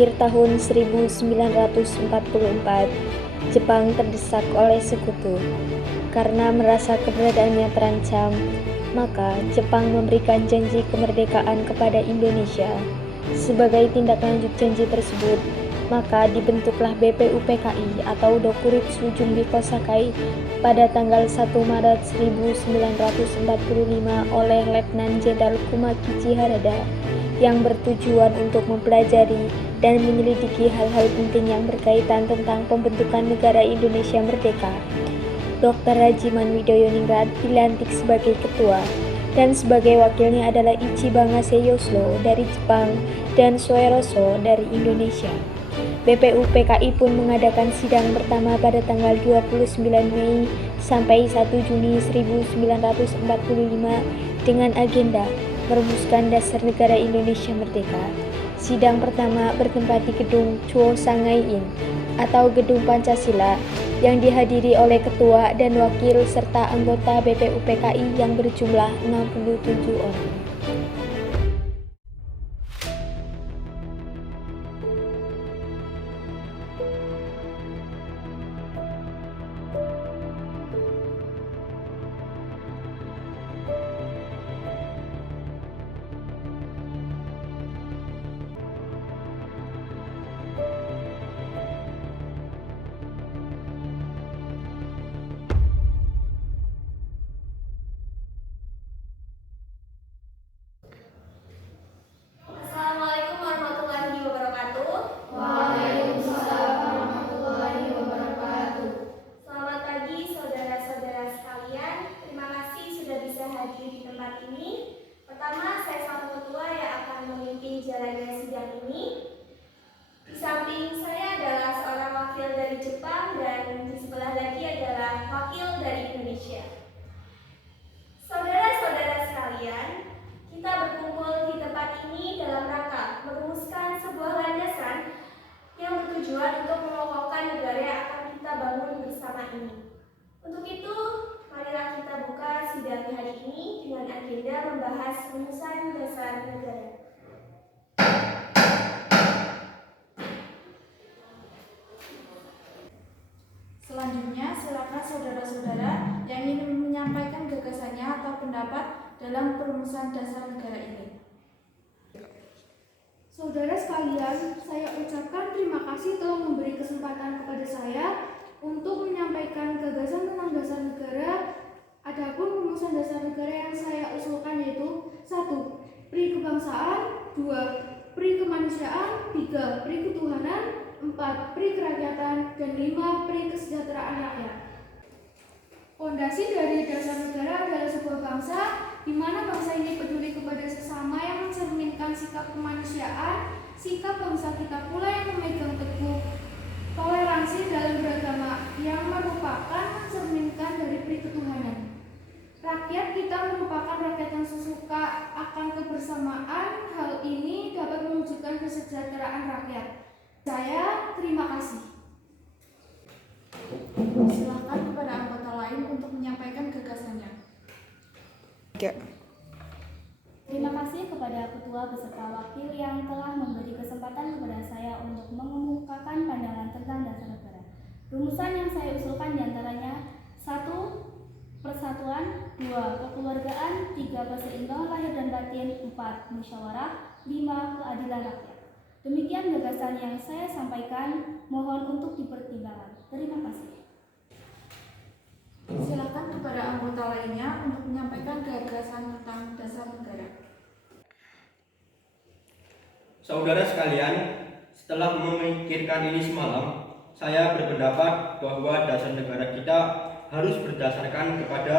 akhir tahun 1944, Jepang terdesak oleh sekutu. Karena merasa keberadaannya terancam, maka Jepang memberikan janji kemerdekaan kepada Indonesia. Sebagai tindak lanjut janji tersebut, maka dibentuklah BPUPKI atau Dokuritsu Jumbiko Sakai pada tanggal 1 Maret 1945 oleh Letnan Jenderal Kumakichi Harada yang bertujuan untuk mempelajari dan menyelidiki hal-hal penting yang berkaitan tentang pembentukan negara Indonesia merdeka. Dr. Rajiman Widoyoningrat dilantik sebagai ketua, dan sebagai wakilnya adalah Ichiban Yoslo dari Jepang dan Soeroso dari Indonesia. BPUPKI pun mengadakan sidang pertama pada tanggal 29 Mei sampai 1 Juni 1945 dengan agenda merumuskan dasar negara Indonesia merdeka. Sidang pertama bertempat di Gedung Chuo Sangai-in atau Gedung Pancasila yang dihadiri oleh ketua dan wakil serta anggota BPUPKI yang berjumlah 67 orang. Assalamualaikum warahmatullahi wabarakatuh. Waalaikumsalam warahmatullahi wabarakatuh. Selamat pagi saudara-saudara sekalian. Terima kasih sudah bisa hadir di tempat ini. Pertama, saya selaku ketua yang akan memimpin jalannya sidang ini. Di samping saya adalah seorang wakil dari Jepang dan di sebelah lagi adalah wakil dari Indonesia. Saudara-saudara sekalian, kita berkumpul di tempat ini dalam rangka merumuskan sebuah landasan yang bertujuan untuk mengokohkan negara yang akan kita bangun bersama ini. Untuk itu, marilah kita buka sidang hari ini dengan agenda membahas rumusan dasar negara. Selanjutnya, silakan saudara-saudara yang ingin menyampaikan gagasannya atau pendapat dalam perumusan dasar negara ini. Saudara sekalian, saya ucapkan terima kasih telah memberi kesempatan kepada saya untuk menyampaikan gagasan tentang dasar negara. Adapun rumusan dasar negara yang saya usulkan yaitu 1. Pri kebangsaan, 2. Pri kemanusiaan, 3. Pri ketuhanan, 4. Pri kerakyatan, dan 5. Pri kesejahteraan rakyat. Fondasi dari dasar negara adalah sebuah bangsa di mana bangsa ini peduli kepada sesama yang mencerminkan sikap kemanusiaan, sikap bangsa kita pula yang memegang teguh toleransi dalam beragama yang merupakan mencerminkan dari pri ketuhanan. Rakyat kita merupakan rakyat yang sesuka akan kebersamaan. Hal ini dapat mewujudkan kesejahteraan rakyat. Saya terima kasih. Silakan kepada anggota lain untuk menyampaikan gagasannya. Terima kasih kepada ketua beserta wakil yang telah memberi kesempatan kepada saya untuk mengemukakan pandangan tentang dasar negara. Rumusan yang saya usulkan diantaranya 1. Persatuan, 2. Kekeluargaan, 3. Keseimbangan lahir dan batin, 4. Musyawarah, 5. Keadilan rakyat. Demikian gagasan yang saya sampaikan, mohon untuk dipertimbangkan. Terima kasih. Silakan kepada anggota lainnya untuk menyampaikan gagasan tentang dasar negara. Saudara sekalian, setelah memikirkan ini semalam, saya berpendapat bahwa dasar negara kita harus berdasarkan kepada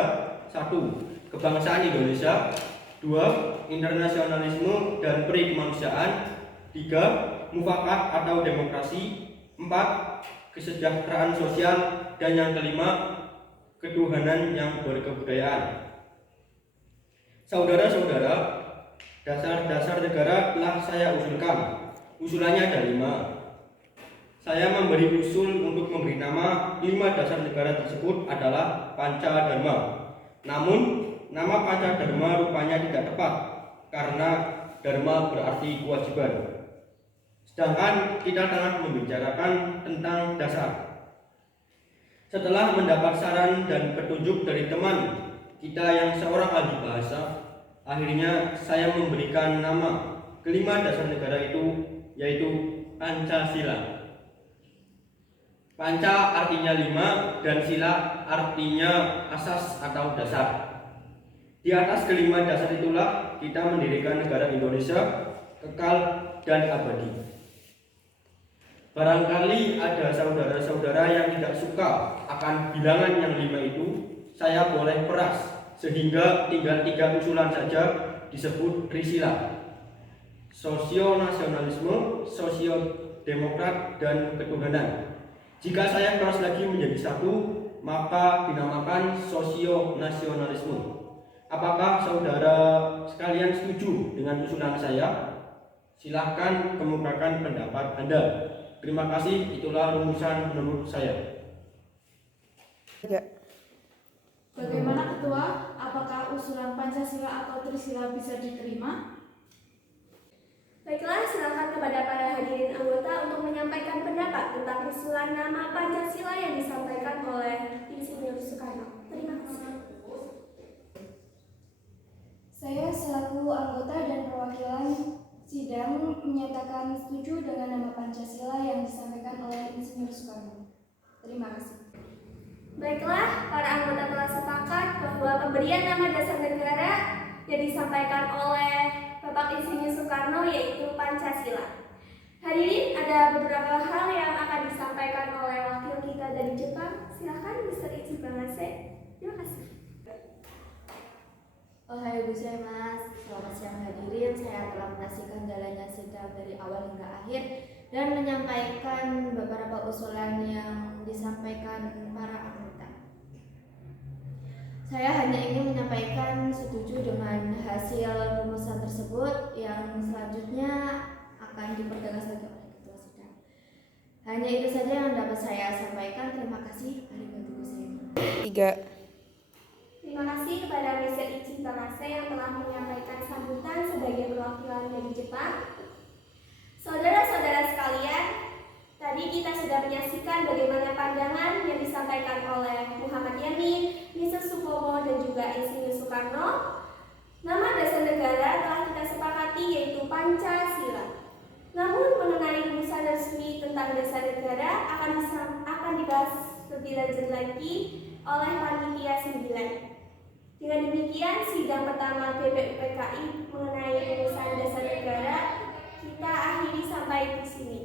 1. Kebangsaan Indonesia, 2. Internasionalisme dan pri kemanusiaan, 3. Mufakat atau demokrasi, 4. Kesejahteraan sosial, dan yang kelima, ketuhanan yang berkebudayaan. Saudara-saudara, dasar-dasar negara telah saya usulkan. Usulannya ada 5. Saya memberi usul untuk memberi nama 5 dasar negara tersebut adalah Pancadharma. Namun, nama Pancadharma rupanya tidak tepat karena dharma berarti kewajiban. Sedangkan kita tengah membicarakan tentang dasar. Setelah mendapat saran dan petunjuk dari teman kita yang seorang ahli bahasa, akhirnya saya memberikan nama kelima dasar negara itu, yaitu Pancasila. Panca artinya 5 dan sila artinya asas atau dasar. Di atas kelima dasar itulah kita mendirikan negara Indonesia kekal dan abadi. Barangkali ada saudara-saudara yang tidak suka akan bilangan yang 5 itu, saya boleh peras sehingga tinggal 3 usulan saja disebut trisila: sosio-nasionalisme, sosio-demokrat, dan ketuhanan. Jika saya keras lagi menjadi 1, maka dinamakan sosio-nasionalisme. Apakah saudara sekalian setuju dengan usulan saya? Silahkan kemukakan pendapat Anda. Terima kasih, itulah rumusan menurut saya. Bagaimana Ketua? Apakah usulan Pancasila atau Trisila bisa diterima? Baiklah, silakan kepada para hadirin anggota untuk menyampaikan pendapat tentang usulan nama Pancasila yang disampaikan oleh Insinyur Soekarno. Terima kasih. Saya selaku anggota dan perwakilan sidang menyatakan setuju dengan nama Pancasila yang disampaikan oleh Insinyur Soekarno. Terima kasih. Baiklah, para anggota telah sepakat bahwa pemberian nama dasar negara yang disampaikan oleh Bapak Insinyur Soekarno yaitu Pancasila. Hadirin, ada beberapa hal yang akan disampaikan oleh wakil kita dari Jepang. Silakan Mr. Ichi Bangase. Terima kasih. Ohayou gozaimasu, selamat siang hadirin. Saya telah menyaksikan jalannya sidang dari awal hingga akhir dan menyampaikan beberapa usulan yang disampaikan para anggota. Saya hanya ingin menyampaikan setuju dengan hasil rumusan tersebut yang selanjutnya akan dipertegas lagi oleh ketua sidang. Hanya itu saja yang dapat saya sampaikan. Terima kasih. Arigatou gozaimasu. 3. Terima kasih kepada Mr. Ichi Bangase yang telah menyampaikan sambutan sebagai perwakilan dari Jepang. Saudara-saudara sekalian, tadi kita sudah menyaksikan bagaimana pandangan yang disampaikan oleh Muhammad Yamin, Mr. Supomo, dan juga Insinyur Soekarno. Nama dasar negara telah kita sepakati yaitu Pancasila. Namun mengenai rumusan resmi tentang dasar negara akan dibahas lebih lanjut lagi oleh Panitia 9. Dengan demikian, sidang pertama BPUPKI mengenai rumusan dasar negara kita akhiri sampai di sini.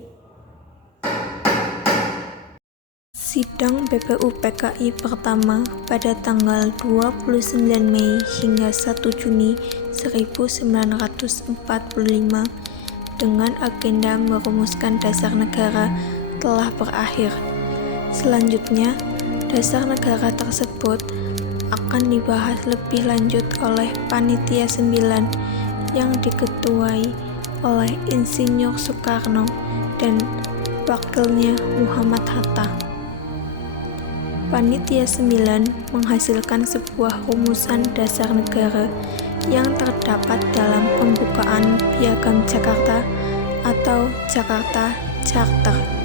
Sidang BPUPKI pertama pada tanggal 29 Mei hingga 1 Juni 1945 dengan agenda merumuskan dasar negara telah berakhir. Selanjutnya, dasar negara tersebut akan dibahas lebih lanjut oleh Panitia 9 yang diketuai oleh Insinyur Soekarno dan wakilnya Muhammad Hatta. Panitia 9 menghasilkan sebuah rumusan dasar negara yang terdapat dalam pembukaan Piagam Jakarta atau Jakarta Charter.